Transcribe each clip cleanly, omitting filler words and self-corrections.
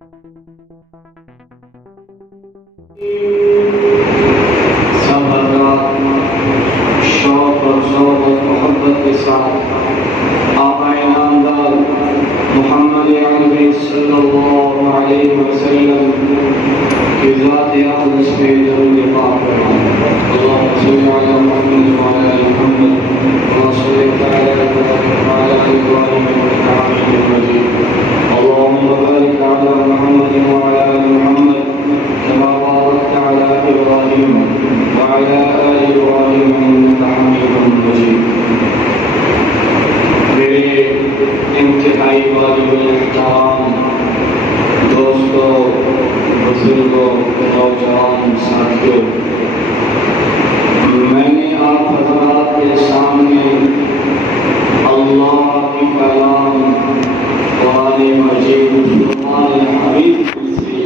سب حضرات شوق اور ذوق اور محبت کے ساتھ آقا نامدار محمد عربی صلی اللہ علیہ وسلم کی ذات اقدس پہ درود پاک اللہم صل علی محمد وعلی آل محمد کما صلیت علی ابراہیم وعلی آل ابراہیم انک حمید مجید اللہم بارک علی محمد وعلی آل محمد كما باركت على إبراهيم وعلى آل إبراهيم إنك حميد مجيد. میرے انتہائی واجب الاحترام دوستوں، بزرگوں، نوجوان ساتھیوں، میں نے آپ حضرات کے سامنے اللہ کی کلام قرآن مجید فرقان حمید سے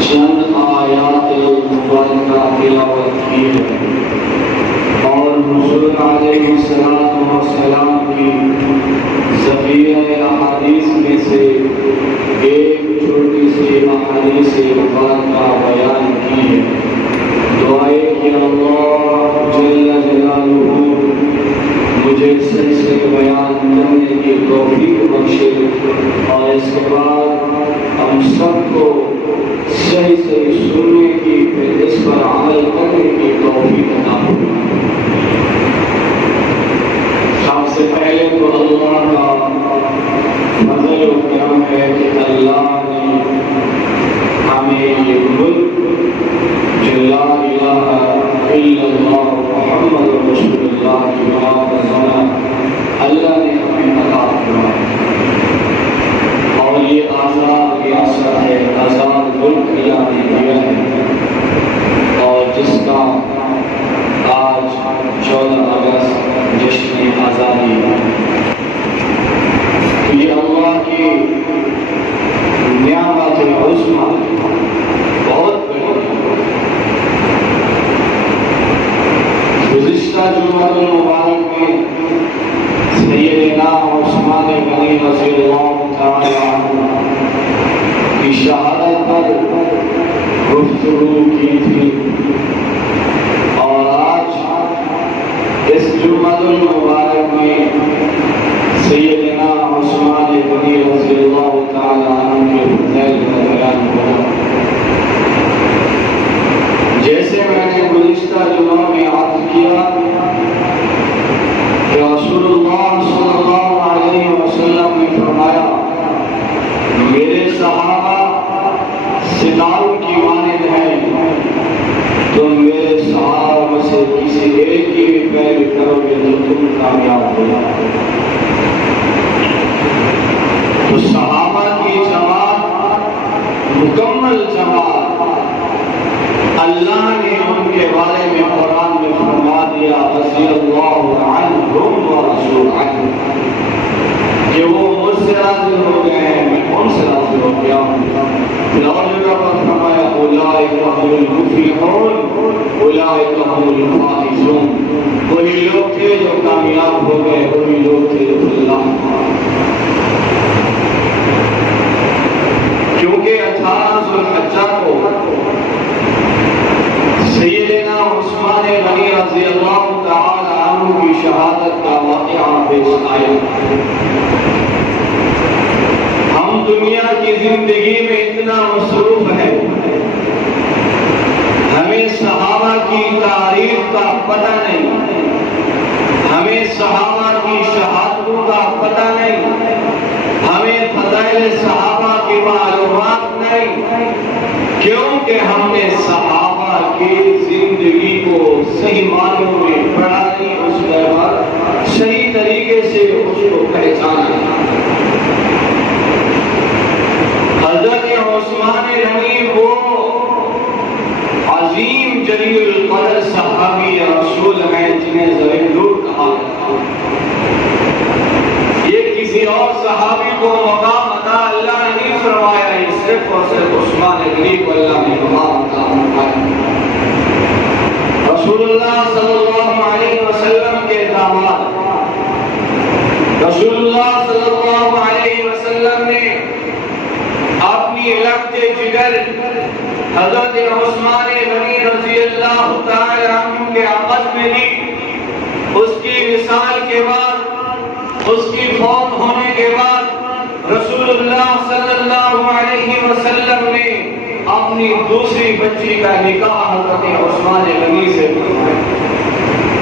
چند آیات مبارکہ تلاوت کی ہے اور حضور علیہ السلام کی ذخیرہ احادیث میں سے ایک چھوٹی سی احادیث مبارکہ بیان کی ہے. دعائے کہ اللہ جل جلالہ مجھے صحیح سے بیان کرنے کی توفیق بخشے اور اس کے بعد ہم سب کو صحیح سے سننے کی پھر اس پر عمل کرنے کی توفیق عطا فرمائے. سب سے پہلے تو اللہ کا فضل و کرم ہے کہ اللہ نے ہمیں یہ ملک جو لا الہ الا اللہ محمد رسول اللہ کی بات سنا اللہ نے ہمیں عطا فرمایا اور یہ آزاد ریاست ہے، آزاد ملک اللہ نے دیا ہے اور جس کا آج 14 اگست جشن آزادی ہے. یہ اللہ کی نعمت عظمی بہت بڑی ہے. گزشتہ جمعہ المبارک میں سیدنا عثمان غنی رضی اللہ تعالی عنہ کی شہادت پر گفتگو کی تھی اور آج اس جمعہ المبارک میں سیدنا عثمان غنی رضی اللہ تعالی عنہ کے فضائل کا بیان ہوا. جیسے میں نے گزشتہ جمعہ میں عرض کیا کہ رسول اللہ صلی اللہ علیہ وسلم نے فرمایا میرے صحابہ ستاروں کی مانند ہیں، تم میرے صحابہ سے کسی ایک کی بھی پیروی کرو گے تو تم کامیاب ہو جاؤ. تو صحابہ کی جماعت مکمل جماعت اللہ نے ان کے بارے میں قرآن میں فرما دیا رضی اللہ عنہم ورضوا عنہ کہ وہ مجھ سے راضی ہو گئے ہیں، میں ان سے راضی ہو گیا ہوں. پھر اور جگہ پر فرمایا اولئک هم المفلحون اولئک هم الفائزون، وہی لوگ تھے جو کامیاب ہو گئے، وہی لوگ تھے جو فلاح. کیونکہ 18 ذوالحجہ کو سیدنا عثمان غنی رضی اللہ تعالی عنہ کی شہادت کا واقعہ پیش آیا. ہم دنیا کی زندگی میں اتنا مصروف ہیں، ہمیں صحابہ کی تاریخ کا پتہ نہیں، ہمیں صحابہ کی شہادتوں کا پتہ نہیں، ہمیں فضائل صحابہ کی معلومات نہیں، کیونکہ ہم نے صحابہ کی زندگی کو صحیح معنوں میں پڑھا نہیں، اس پر صحیح طریقے سے اس کو پہچانا. حضرت عثمان غنی وہ عظیم جلیل القدر صحابی رسول ہیں جنہیں ذرا نور کہا جاتا ہے. یہ کسی اور صحابی کو مقام عطا اللہ نے نہیں فرمایا، یہ صرف اور صرف عثمان غنی کو اللہ نے مقام عطا فرمایا. رسول اللہ صلی اللہ علیہ وسلم کے داماد رسول اللہ صلی اللہ علیہ وسلم نے اپنی باقی لخت جگر حضرت عثمان غنی رضی اللہ تعالی عنہ کے عقد میں دی. اس کی وصال کے بعد، اس کی فوت ہونے کے بعد رسول اللہ صلی اللہ علیہ وسلم نے اپنی دوسری بچی کا نکاح حضرت عثمان غنی سے فرمایا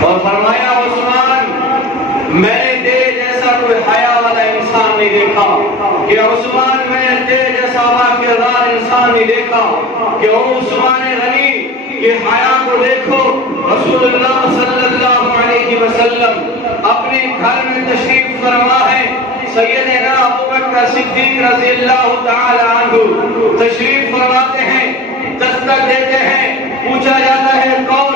اور فرمایا عثمان میں نے تیرے جیسا کوئی حیا والا انسان نہیں دیکھا کہ عثمان میں نے تیرے جیسا باکردار انسان نہیں دیکھا کہ او عثمان غنی یہ حیا کو دیکھو. رسول اللہ صلی اللہ علیہ وسلم اپنے گھر میں تشریف فرما ہے. سیدنا ابوبکر صدیق رضی اللہ تعالی عنہ تشریف فرماتے ہیں، دستک دیتے ہیں، پوچھا جاتا ہے کون؟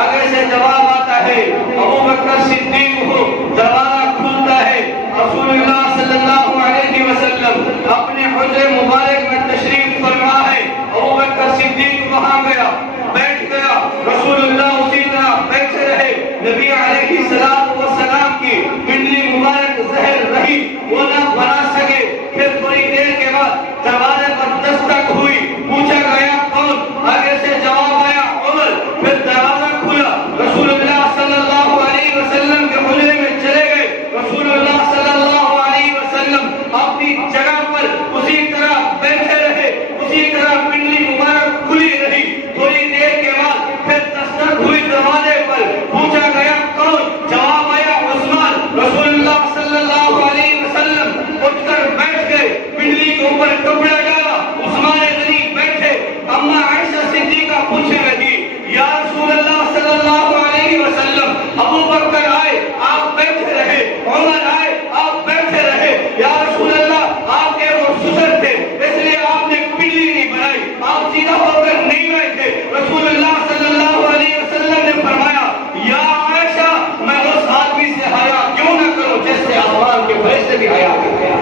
آگے سے جواب آتا ہے ابوبکر صدیق ہو. دروازہ کھلتا ہے، رسول اللہ صلی اللہ علیہ وسلم اپنے حجرے مبارک میں تشریف فرما ہے. ابوبکر صدیق وہاں گیا، بیٹھ گیا. رسول اللہ اسی طرح بیٹھے رہے. نبی علیہ السلام کی پنڈلی مبارک زہر رہی، وہ نہ بنا سکے. پھر تھوڑی دیر کے بعد دروازے پر دستک ہوئی، پوچھا گیا کون؟ آگے سے جواب آیا عمر. پھر دروازہ کھلا، رسول اللہ صلی اللہ علیہ وسلم کے حجرے میں چلے گئے. رسول اللہ صلی اللہ علیہ وسلم اپنی جگہ پر اسی طرح بیٹھے رہے، اسی طرح پنڈلی مبارک کھلی رہی. تھوڑی دیر کے بعد پھر دستک ہوئی دروازے پر، پوچھا گیا کون؟ جواب آیا عثمان. رسول اللہ صلی اللہ علیہ وسلم اٹھ کر بیٹھ گئے، پنڈلی کے اوپر کپڑا ڈالا. عثمان غنی بیٹھے. اما عائشہ صدیقہ پوچھنے لگی یا رسول اللہ صلی اللہ علیہ وسلم ابوبکر آئے آپ بیٹھے رہے، عمر آئے آپ بیٹھے رہے، یا رسول اللہ آپ کے وہ سسر تھے اس لیے آپ نے پنڈلی نہیں بنائی، آپ سیدھا ہو کر نہیں بیٹھے. رسول اللہ صلی اللہ علیہ وسلم نے فرمایا یا عائشہ میں اس آدمی سے حیا کیوں نہ کروں جس سے آسمان کے فرشتے بھی حیا کرتے ہیں.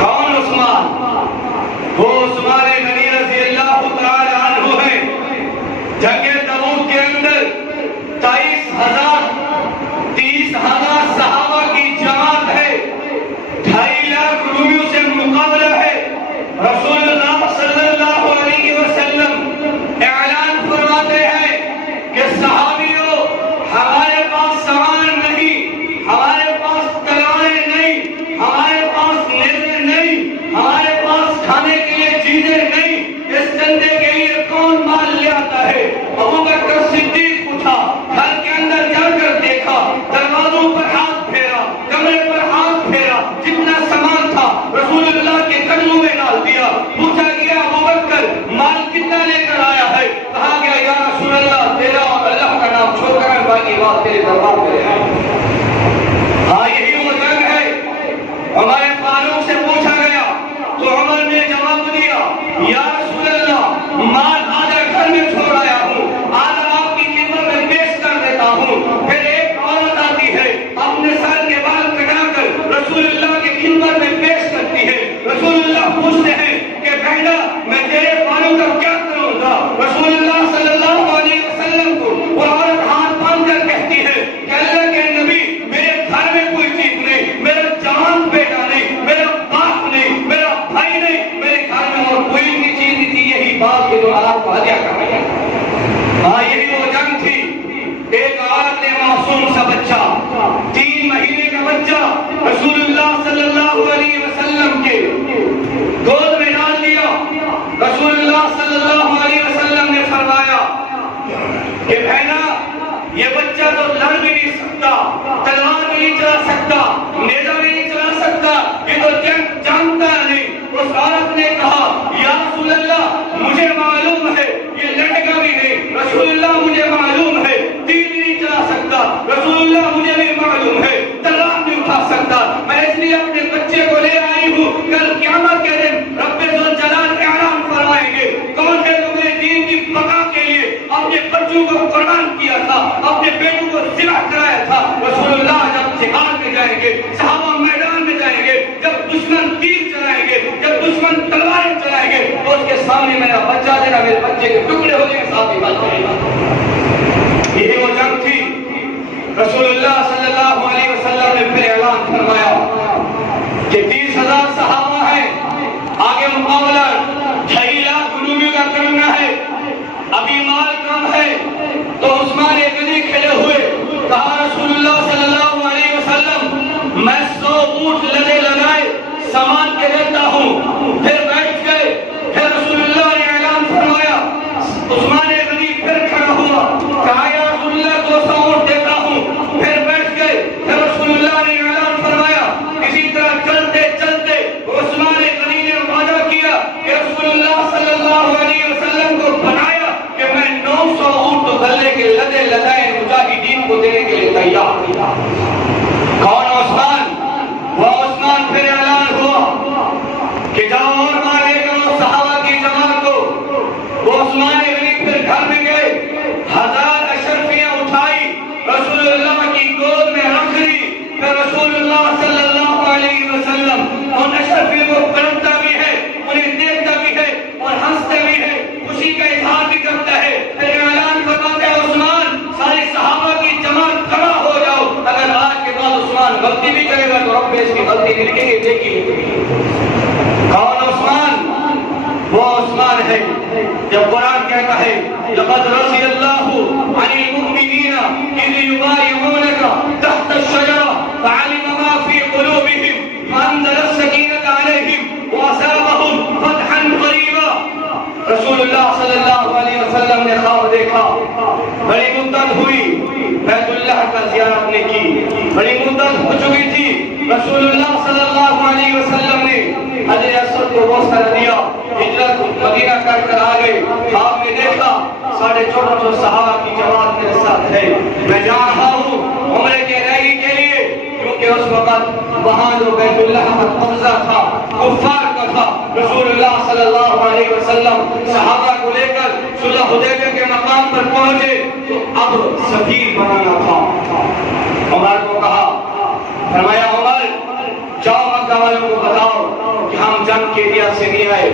کون عثمان؟ وہ عثمان غنی رضی اللہ تعالی عنہ ہے. جنگ تبوک کے اندر 30,000 صحابہ کی جماعت ہے، 2.5 لاکھ رومیوں سے مقابلہ ہے. رسول اللہ صلی اللہ علیہ وسلم اعلان فرماتے ہیں کہ صحابیوں ہمارے پاس سامان نہیں، ہمارے پاس تلواریں نہیں، ہمارے پاس نیزے نہیں، ہمارے پاس کھانے کے لیے چیزیں نہیں. اس چندے کے لیے کون مال لے آتا ہے؟ ابوبکر صدیق اٹھا، گھر کے اندر جا کر دیکھا، دروازوں پر ہاتھ پھیرا، کمرے پر ہاتھ پھیرا، جتنا سامان تھا رسول اللہ کے قدموں میں ڈال دیا. پوچھا گیا ابوبکر مال کتنا لے کر آیا ہے؟ کہا گیا یا رسول اللہ تیرا اور اللہ کا نام چھوڑ کر باقی بات تیرے دربار میں ہے. ہاں یہی وہ جنگ ہے. ہمارے فاروق سے پوچھا گیا تو عمر نے جواب دیا یا رسول اللہ مال آدھا گھر میں چھوڑ آیا ہوں، آدھا آپ کی خدمت میں پیش کر دیتا ہوں. پھر ایک عورت آتی ہے اپنے سر کے بال کٹا کر رسول اللہ کی خدمت میں پیش کرتی ہے. رسول اللہ پوچھتے ہیں کہ بہنا میں تیرے بالوں کا کیا کروں گا؟ رسول اللہ صلی اللہ علیہ وسلم کو وہ عورت ہاتھ باندھ کر کہتی ہے کہ اللہ کے نبی میرے گھر میں کوئی چیز نہیں، میرا جوان بیٹا نہیں، میرا باپ نہیں، میرا بھائی نہیں، میرے گھر میں اور کوئی بھی چیز نہیں تھی، یہی بات کے جو آپ کو ہدیہ کر رہی ہے. ہاں یہی وہ جنگ تھی. ایک عورت نے معصوم سا بچہ، 3 مہینے کا بچہ رسول اللہ صلی اللہ علیہ وسلم کے گود میں ڈال دیا. رسول اللہ صلی اللہ علیہ وسلم نے فرمایا کہ بہنا یہ بچہ تو لڑ بھی نہیں سکتا، تلوار بھی نہیں چلا سکتا، نیزہ بھی نہیں چلا سکتا، یہ تو جنگ جانتا نہیں. اس عورت نے کہا یا رسول اللہ مجھے معلوم ہے یہ لڑے گا بھی نہیں، رسول اللہ مجھے معلوم ہے تیر بھی نہیں چلا سکتا، رسول اللہ مجھے بھی معلوم ہے تلوار نہیں اٹھا سکتا. میں اس لیے اپنے بچے کو لے آئی ہوں. کل قیامت کے دن رب ذوالجلال اعلان فرمائیں گے کون ہے جو میرے دین کی بقا کے لیے اپنے بچوں کو قربان کیا تھا، اپنے بیٹوں کو ذبح کرایا تھا. رسول اللہ جب جہاد میں جائیں گے، صحابہ میدان میں جائیں گے، جب دشمن تیر چلائیں گے، جب دشمن تلواریں چلائیں گے تو اس کے سامنے میرا بچہ دینا میرے بچے کے ٹکڑے ہو جائیں گے، ساتھ ہی بات کرے گا. یہی وہ جنگ تھی. رسول اللہ صلی اللہ علیہ وسلم نے پھر اعلان فرمایا کہ 30,000 صحابہ ہیں، آگے مقابلہ گوشت لدے لگائے سامان کے دیتا ہوں. پھر بیٹھ گئے. پھر رسول اللہ نے اعلان فرمایا. عثمان غنی پھر کھڑا ہوا, کہا یا رسول اللہ 200 اونٹ دیتا ہوں. پھر بیٹھ گئے. پھر رسول اللہ نے اعلان فرمایا. اسی طرح چلتے چلتے عثمان غنی نے وعدہ کیا کہ رسول اللہ صلی اللہ علیہ وسلم کو بنایا کہ میں 900 اونٹ غلے کے لدے لدائے مجاہدین کو دینے کے لیے تیار تھا. کون عثمان؟ وہ عثمان. پھر اعلان ہوا کہ جاؤ اور مارے گا صحابہ کی جماعت کو. وہ عثمان غنی پھر گھر میں گئے, 1000 اشرفیاں اٹھائی, رسول اللہ کی گود میں رکھ لی. پھر رسول اللہ صلی اللہ علیہ وسلم ان اشرفیوں کو پڑھتا بھی ہے, انہیں دیکھتا بھی ہے اور ہنستا بھی ہے, خوشی کا اظہار بھی کرتا ہے. پھر اعلان فرماتا ہے عثمان سارے صحابہ کی جماعت جمع ہو جاؤ. اگر آج کے بعد عثمان غلطی بھی کرے گا تو رب اس کی غلطی نہیں لکھیں گے, دیکھیے. کون عثمان؟ وہ عثمان ہے جب قرآن کہتا ہے لقد رضی اللہ عن المؤمنین اذ یبایعونک تحت الشجرہ فعلم ما فی قلوبہم فانزل السکینۃ علیہم واصابہم فتحا قریبا. رسول اللہ صلی اللہ علیہ وسلم نے خواب دیکھا, بڑی مدت ہوئی بیت اللہ کا زیارت نے کی, بڑی مدت ہو چکی تھی. رسول اللہ صلی اللہ علیہ وسلم نے حجر اسود کو بوسہ دیا, ہجرت مدینہ کر کر آ گئے. خواب میں دیکھا 1450 صحابہ کی جماعت میرے ساتھ ہے, میں جا رہا ہوں عمرے کے ادائیگی کے لیے, کیونکہ اس وقت وہاں جو بیت اللہ کا قبضہ تھا کفار کا تھا. رسول اللہ صلی اللہ علیہ وسلم صحابہ کو لے کر صلح حدیبیہ کے مقام پر پہنچے تو اب سفیر بنانا تھا. عمر کو کہا, فرمایا عمر جاؤ مکہ والوں کو بتاؤ کہ ہم جنگ کے لیے سے نہیں آئے,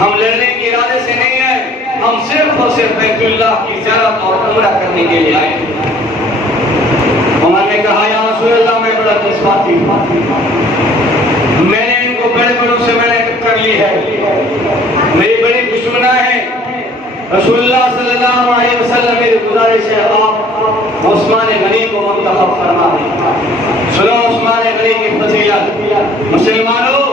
ہم لڑنے کے ارادے سے نہیں آئے, ہم صرف اور صرف بیت اللہ کی زیارت اور عمرہ کرنے کے لیے آئے. عمر نے کہا یا رسول اللہ میں بڑا جذباتی ہوں, میں نے ان کو بڑے بڑوں سے میں نے کر لی ہے, میری بڑی دشمنا ہے. رسول اللہ صلی اللہ علیہ وسلم میری گزارش ہے آپ عثمان غنی کو منتخب فرما دیں. سنو عثمان غنی کی فضیلت. مسلمانوں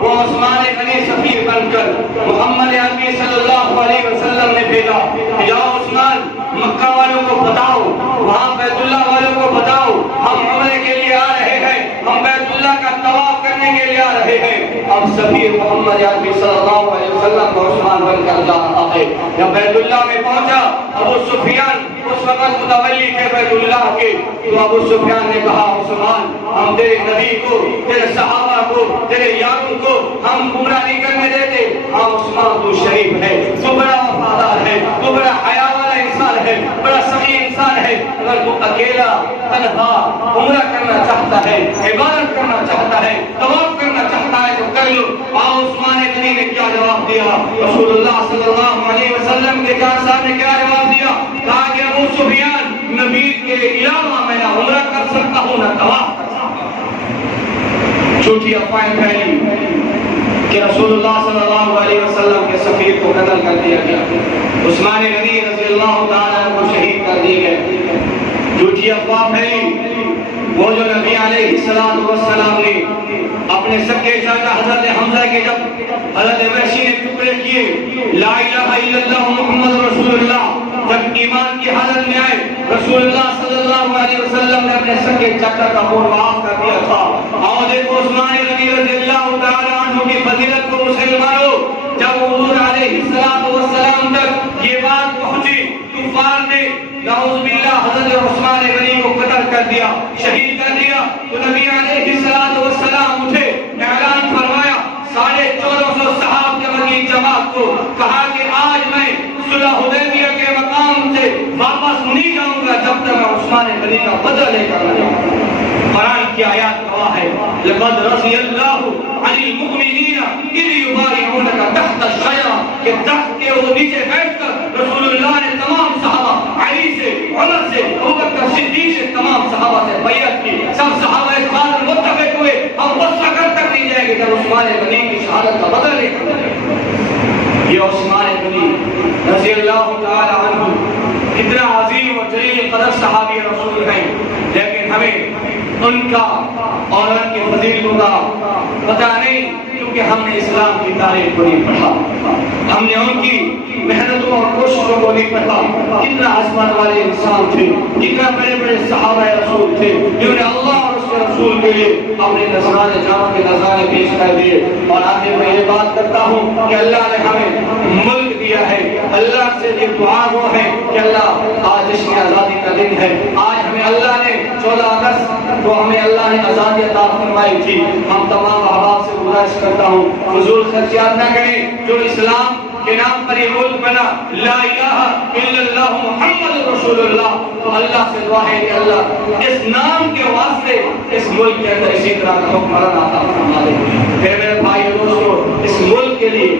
وہ عثمان غنی سفیر بن کر محمد عربی صلی اللہ علیہ وسلم نے بھیجا کہ جاؤ عثمان مکہ والوں کو بتاؤ, وہاں بیت اللہ والوں کو بتاؤ ہم عمرے کے لیے آ رہے ہیں, ہم بیت اللہ کا طواف کرنے کے لیے آ رہے ہیں. اب سفیر محمد عربی صلی اللہ علیہ وسلم کو عثمان بن کر جا رہا ہے. جب بیت اللہ میں پہنچا ابو سفیان اس وقت متولی تھے بیت اللہ کے, تو ابو سفیان نے کہا عثمان ہم تیرے نبی کو, تیرے صحابہ کو, تیرے یاروں کو ہم گمراہ نہیں کرنے دیتے. ہاں عثمان تو شریف ہے, تو بڑا وفادار ہے, تو بڑا حیا والا انسان ہے, بڑا سخی انسان ہے. اگر تو اکیلا تنہا عمرہ کرنا چاہتا ہے, عبادت کرنا چاہتا ہے, طواف کرنا چاہتا ہے تو کر لو. عثمان غنی نے کیا جواب دیا؟ رسول اللہ صلی اللہ علیہ وسلم کے جان صاحب نے کیا جواب دیا؟ کہا کہ ابو سفیان نبی کے علاوہ میں نہ عمرہ کر سکتا ہوں نہ طواف کر سکتا ہوں. جھوٹی افواہیں پھیلی کہ رسول اللہ صلی اللہ علیہ وسلم کے سفیر کو قتل کر دیا گیا, عثمان غنی رضی اللہ تعالیٰ کو شہید کر دیے گئے. جھوٹی افواہ پھیلی وہ جو نبی علیہ السلام نے اپنے سکے چاچا حضرت حمزہ کے جب حضرت وحشی نے ٹکڑے کیے, لا الہ الا اللہ محمد رسول اللہ, جب ایمان کی حالت میں آئے رسول اللہ صلی اللہ علیہ وسلم نے اپنے سکے چاچا کا خون معاف کر دیا تھا. اور دیکھو عثمان غنی رضی اللہ تعالیٰ عنہ کی فضیلت کو مسلمانوں, جب حضور علیہ السلام تک یہ بات پہنچی کفار نے نعوذ باللہ حضرت عثمان غنی کو قتل کر دیا, شہید کر دیا, تو نبی علیہ السلام اٹھے, اعلان فرمایا 1450 صحابہ کی جماعت کو, کہا کہ آج میں صلح حدیبیہ کے مقام سے واپس نہیں جاؤں گا جب تک میں عثمان غنی کا بدلہ لے کر نہ جاؤں. قرآن کی آیات گواہ ہے لقد رضی اللہ عن المؤمنین اذ یبایعونک تحت الشجرہ, کہ درخت کے وہ نیچے بیٹھ کر رسول اللہ نے تمام صحابہ علی سے, عمر سے, ابوبکر صدیق سے, تمام صحابہ سے بیعت کی. سب صحابہ اس بات میں متفق ہوئے ہم اس وقت تک نہیں جائیں گے جب عثمان غنی کی شہادت کا بدلہ لے کر جائیں گے. یہ عثمان غنی رضی اللہ تعالی عنہ کتنا عظیم و جلیل قدر صحابی رسول ہیں, لیکن ہمیں ان کا اور ان کی فضیلتوں کا پتہ نہیں، کیونکہ ہم نے اسلام کی تاریخ کو نہیں پڑھا، ہم نے ان کی محنتوں اور کوششوں کو نہیں پڑھا۔ کتنا عظمت والے انسان تھے، کتنا بڑے بڑے صحابہ رسول تھے جنہوں نے اللہ اور اس کے رسول کے لیے اپنے نذرانے جان کے نذرانے پیش کر دیے۔ اور آخر میں یہ بات کرتا ہوں کہ اللہ نے ہمیں ملک دیا ہے، اللہ سے یہ دعا وہ ہے کہ اللہ آج جشن آزادی کا دن ہے، آج ہمیں اللہ نے 14 اگست کو ہمیں اللہ نے آزادی عطا فرمائی تھی۔ ہم تمام احباب سے گزارش کرتا ہوں فضول خرچیات نہ کریں، جو اسلام کے نام پر یہ ملک بنا، لا الہ الا اللہ محمد رسول اللہ، تو اللہ سے دعا ہے کہ اللہ اس نام کے واسطے اس ملک کے اندر اسی طرح کا حکمران عطا فرما دے۔ پھر میرے بھائی دوستو، اس ملک کے لیے،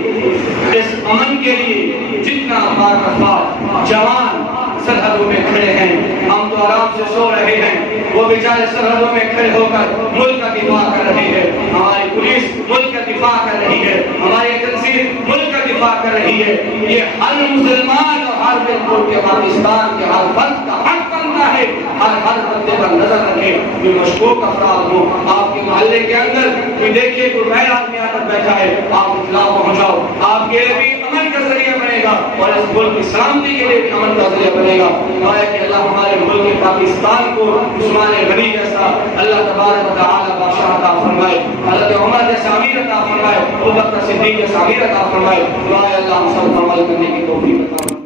اس امن کے لیے جتنا ہمارا افراد جوان سرحدوں میں کھڑے ہیں، ہم تو آرام سے سو رہے ہیں، وہ بیچارے سرحدوں میں کھڑے ہو کر ملک کا دفاع کر رہے ہیں، ہماری پولیس ملک کا دفاع کر رہی ہے، ہماری تنظیم ملک کا دفاع کر رہی ہے۔ یہ ہر مسلمان اور ہر ملک کے پاکستان کے ہر فرد کا حق بنتا ہے، ہر بندے پر نظر رکھے جو مشکوک افراد ہوں۔ آپ کے محلے کے اندر کوئی دیکھیے کوئی غیر آدمی آ کر بیٹھا ہے، آپ اطلاع پہنچاؤ، آپ کے لیے بھی امن کا ذریعہ بنے گا اور اس ملک کی سلامتی کے لیے بھی امن کا ذریعہ بنے گا۔ دعا ہے کہ اللہ ہمارے ملک پاکستان کو عثمان غنی جیسا اللہ تبارک و تعالی بادشاہ عطا فرمائے، حضرت عمر جیسا امیر عطا فرمائے، ابوبکر صدیق جیسا امیر عطا فرمائے۔ دعا ہے اللہ ہم سب کو عمل کرنے کی توفیق عطا فرمائے۔